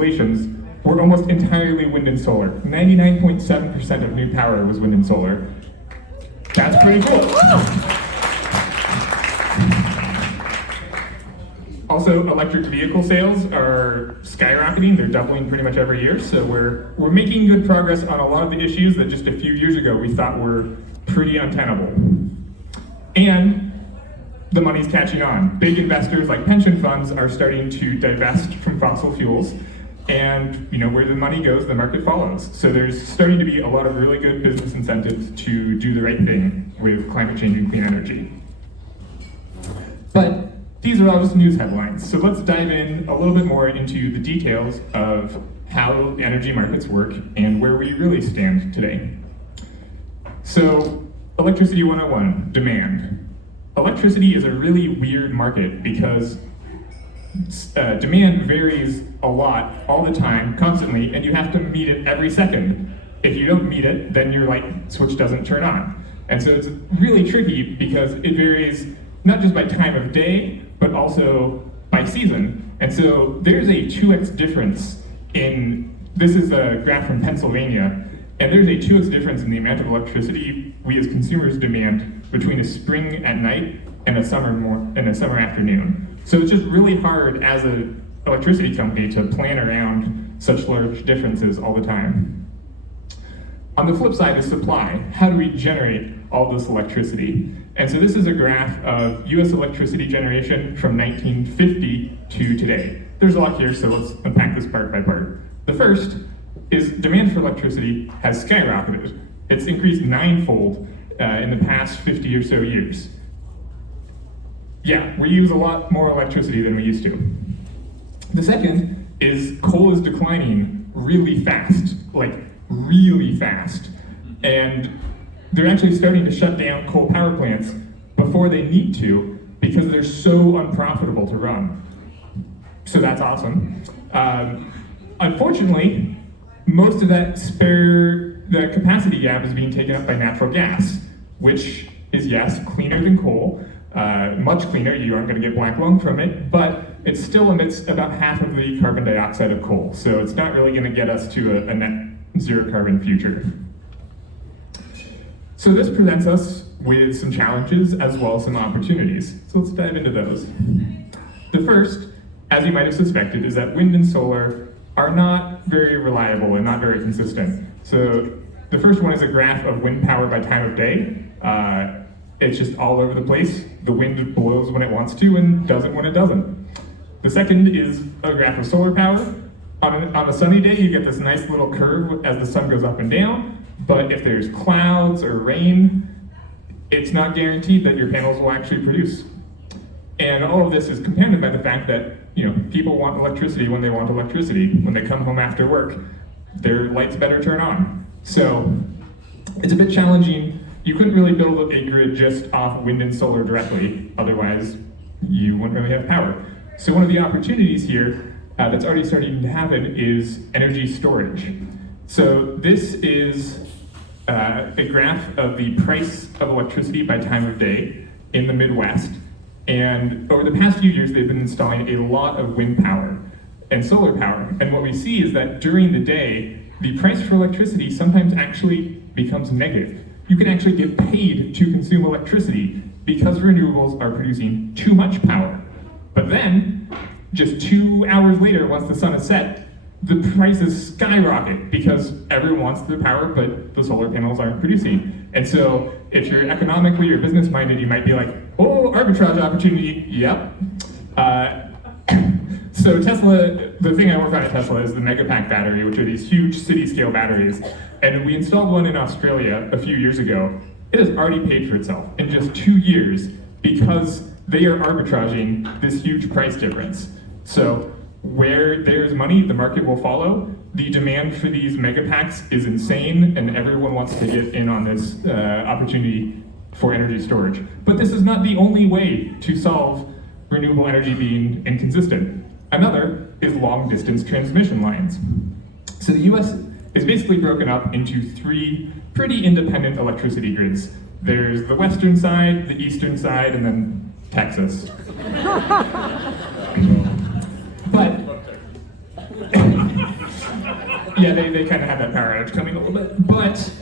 installations were almost entirely wind and solar. 99.7% of new power was wind and solar. That's pretty cool. Also, electric vehicle sales are skyrocketing. They're doubling pretty much every year. So we're making good progress on a lot of the issues that just a few years ago we thought were pretty untenable. And the money's catching on. Big investors like pension funds are starting to divest from fossil fuels. And where the money goes, the market follows. So there's starting to be a lot of really good business incentives to do the right thing with climate change and clean energy. But these are all just news headlines. So let's dive in a little bit more into the details of how energy markets work and where we really stand today. So electricity 101, demand. Electricity is a really weird market because demand varies a lot, all the time, constantly, and you have to meet it every second. If you don't meet it, then your light switch doesn't turn on. And so it's really tricky because it varies not just by time of day, but also by season. And so there's a 2x difference this is a graph from Pennsylvania, and there's a 2x difference in the amount of electricity we as consumers demand between a spring at night and a summer afternoon. So it's just really hard as an electricity company to plan around such large differences all the time. On the flip side is supply. How do we generate all this electricity? And so this is a graph of US electricity generation from 1950 to today. There's a lot here, so let's unpack this part by part. The first is demand for electricity has skyrocketed. It's increased ninefold in the past 50 or so years. Yeah, we use a lot more electricity than we used to. The second is coal is declining really fast, like really fast. And they're actually starting to shut down coal power plants before they need to because they're so unprofitable to run. So that's awesome. Unfortunately, most of the capacity gap is being taken up by natural gas, which is, yes, cleaner than coal, much cleaner. You aren't going to get black lung from it, but it still emits about half of the carbon dioxide of coal. So it's not really going to get us to a net zero carbon future. So this presents us with some challenges as well as some opportunities. So let's dive into those. The first, as you might have suspected, is that wind and solar are not very reliable and not very consistent. So the first one is a graph of wind power by time of day. It's just all over the place. The wind blows when it wants to and doesn't when it doesn't. The second is a graph of solar power. On a sunny day, you get this nice little curve as the sun goes up and down. But if there's clouds or rain, it's not guaranteed that your panels will actually produce. And all of this is compounded by the fact that people want electricity when they want electricity. When they come home after work, their lights better turn on. So it's a bit challenging. You couldn't really build a grid just off wind and solar directly, otherwise you wouldn't really have power. So one of the opportunities here that's already starting to happen is energy storage. So this is a graph of the price of electricity by time of day in the Midwest. And over the past few years, they've been installing a lot of wind power and solar power. And what we see is that during the day, the price for electricity sometimes actually becomes negative. You can actually get paid to consume electricity because renewables are producing too much power. But then, just 2 hours later, once the sun is set, the prices skyrocket because everyone wants their power, but the solar panels aren't producing. And so if you're economically or business minded, you might be like, oh, arbitrage opportunity, yep. So Tesla, the thing I work on at Tesla is the Megapack battery, which are these huge city-scale batteries. And we installed one in Australia a few years ago. It has already paid for itself in just 2 years because they are arbitraging this huge price difference. So where there's money, the market will follow. The demand for these Megapacks is insane, and everyone wants to get in on this opportunity for energy storage. But this is not the only way to solve renewable energy being inconsistent. Another is long-distance transmission lines. So the US is basically broken up into 3 pretty independent electricity grids. There's the western side, the eastern side, and then Texas. But Yeah, they kind of have that power outage coming a little bit. But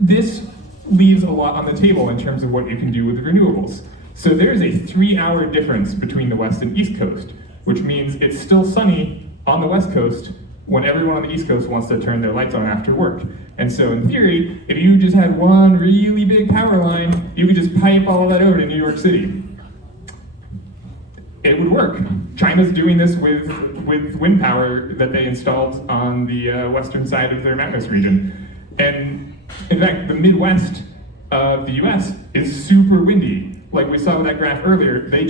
this leaves a lot on the table in terms of what you can do with renewables. So there's a 3-hour difference between the West and East Coast, which means it's still sunny on the West Coast when everyone on the East Coast wants to turn their lights on after work. And so in theory, if you just had one really big power line, you could just pipe all of that over to New York City. It would work. China's doing this with wind power that they installed on the western side of their mountainous region. And in fact, the Midwest of the US is super windy. Like we saw with that graph earlier, they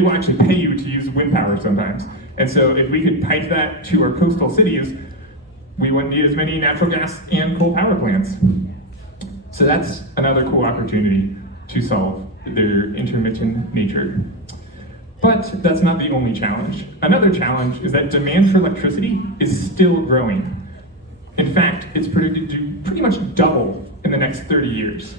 will actually pay you to use wind power sometimes. And so if we could pipe that to our coastal cities, we wouldn't need as many natural gas and coal power plants. So that's another cool opportunity to solve their intermittent nature. But that's not the only challenge. Another challenge is that demand for electricity is still growing. In fact, it's predicted to pretty much double in the next 30 years.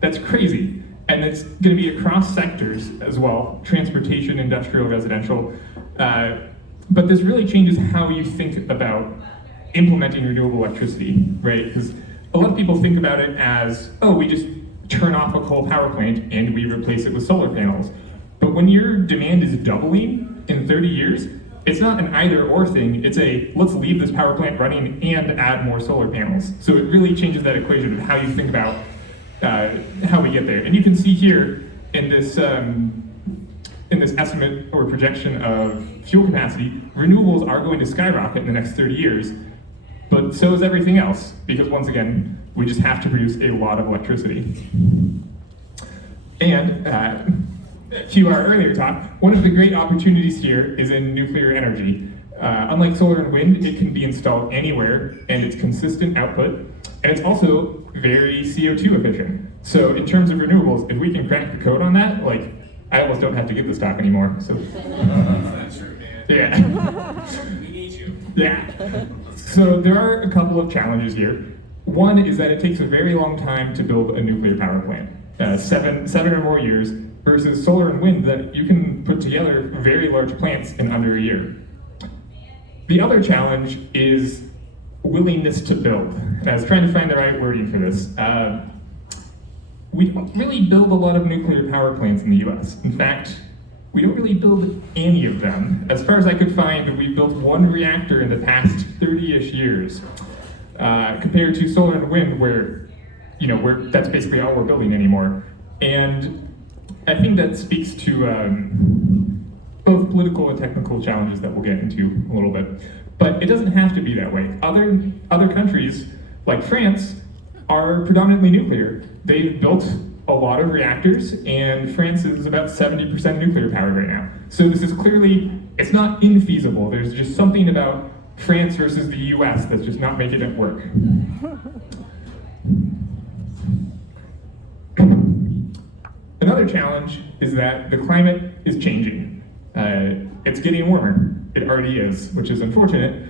That's crazy. And it's going to be across sectors as well, transportation, industrial, residential. But this really changes how you think about implementing renewable electricity, right? Because a lot of people think about it as, oh, we just turn off a coal power plant and we replace it with solar panels. But when your demand is doubling in 30 years, it's not an either or thing, it's a let's leave this power plant running and add more solar panels. So it really changes that equation of how you think about how we get there. And you can see here in this estimate or projection of fuel capacity, renewables are going to skyrocket in the next 30 years, but so is everything else, because once again, we just have to produce a lot of electricity. And to our earlier talk, one of the great opportunities here is in nuclear energy. Unlike solar and wind, it can be installed anywhere, and it's consistent output, and it's also very CO2 efficient. So in terms of renewables, if we can crack the code on that, like, I almost don't have to give this talk anymore. So. That's true, man. Yeah. We need you. Yeah. So there are a couple of challenges here. One is that it takes a very long time to build a nuclear power plant, seven or more years, versus solar and wind that you can put together very large plants in under a year. The other challenge is willingness to build. And I was trying to find the right wording for this. We don't really build a lot of nuclear power plants in the US. In fact, we don't really build any of them. As far as I could find, we built one reactor in the past 30-ish years, compared to solar and wind where, that's basically all we're building anymore. And I think that speaks to both political and technical challenges that we'll get into a little bit. But it doesn't have to be that way. Other countries, like France, are predominantly nuclear. They've built a lot of reactors, and France is about 70% nuclear powered right now. So this is clearly, it's not infeasible. There's just something about France versus the US that's just not making it work. Another challenge is that the climate is changing. It's getting warmer. It already is, which is unfortunate.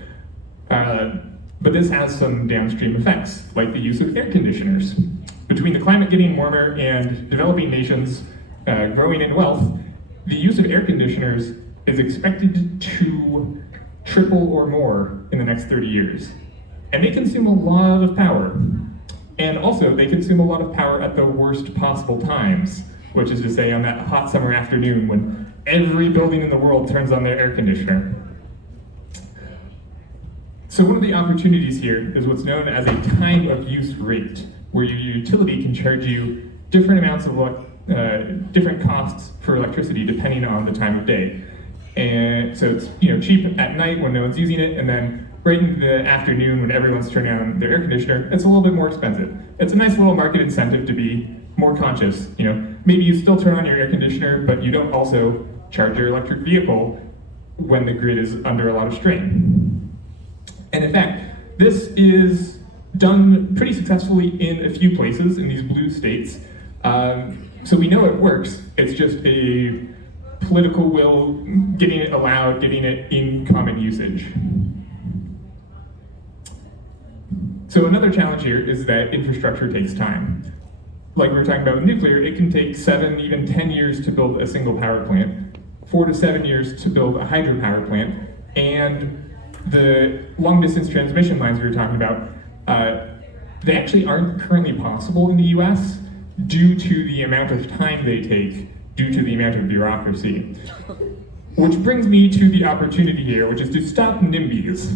But this has some downstream effects, like the use of air conditioners. Between the climate getting warmer and developing nations growing in wealth, the use of air conditioners is expected to triple or more in the next 30 years. And they consume a lot of power. And also, they consume a lot of power at the worst possible times, which is to say on that hot summer afternoon when every building in the world turns on their air conditioner. So one of the opportunities here is what's known as a time of use rate, where your utility can charge you different amounts of different costs for electricity depending on the time of day. And so it's cheap at night when no one's using it, and then right in the afternoon when everyone's turning on their air conditioner, it's a little bit more expensive. It's a nice little market incentive to be more conscious. Maybe you still turn on your air conditioner, but you don't also charge your electric vehicle when the grid is under a lot of strain. And in fact, this is done pretty successfully in a few places in these blue states. So we know it works. It's just a political will, getting it allowed, getting it in common usage. So another challenge here is that infrastructure takes time. Like we were talking about with nuclear, it can take 7, even 10 years to build a single power plant, 4 to 7 years to build a hydropower plant, and the long distance transmission lines we were talking about, they actually aren't currently possible in the US due to the amount of time they take, due to the amount of bureaucracy. Which brings me to the opportunity here, which is to stop NIMBYs.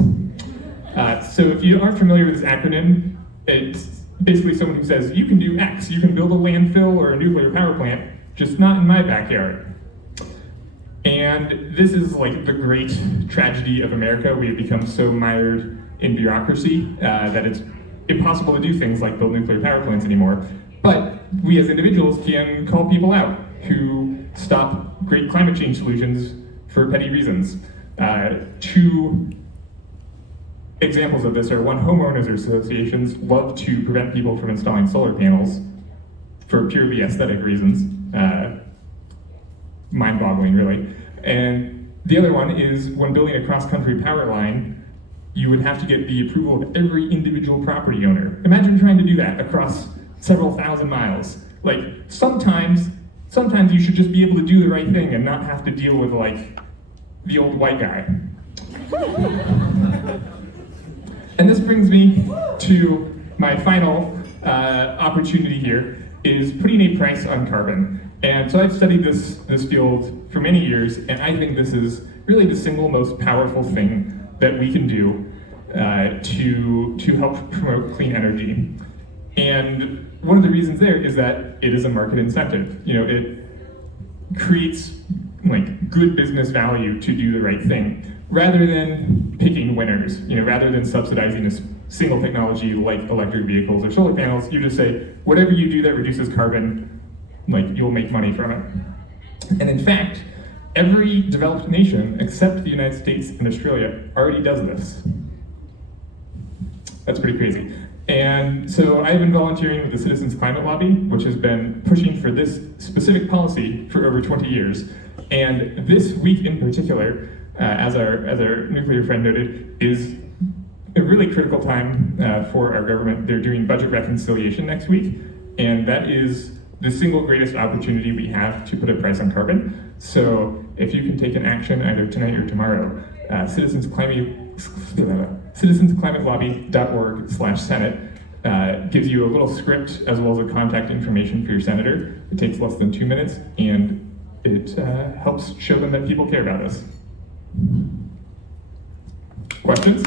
So if you aren't familiar with this acronym, it's basically someone who says, you can do X, you can build a landfill or a nuclear power plant, just not in my backyard. And this is like the great tragedy of America. We have become so mired in bureaucracy that it's impossible to do things like build nuclear power plants anymore. But we as individuals can call people out who stop great climate change solutions for petty reasons. Two examples of this are, one, homeowners associations love to prevent people from installing solar panels for purely aesthetic reasons. Mind-boggling, really. And the other one is, when building a cross-country power line, you would have to get the approval of every individual property owner. Imagine trying to do that across several thousand miles. Like, sometimes you should just be able to do the right thing and not have to deal with, like, the old white guy. And this brings me to my final opportunity here, is putting a price on carbon. And so I've studied this field for many years, and I think this is really the single most powerful thing that we can do to help promote clean energy. And one of the reasons there is that it is a market incentive. You know, it creates like good business value to do the right thing, rather than picking winners. You know, rather than subsidizing a single technology like electric vehicles or solar panels, you just say, whatever you do that reduces carbon, like, you'll make money from it. And in fact, every developed nation except the United States and Australia already does this. That's pretty crazy. And so I've been volunteering with the Citizens Climate Lobby, which has been pushing for this specific policy for over 20 years. And this week in particular, as our nuclear friend noted, is a really critical time for our government. They're doing budget reconciliation next week, and that is the single greatest opportunity we have to put a price on carbon. So if you can take an action either tonight or tomorrow, citizensclimately.org/Senate gives you a little script as well as a contact information for your senator. It takes less than 2 minutes, and it helps show them that people care about us. Questions?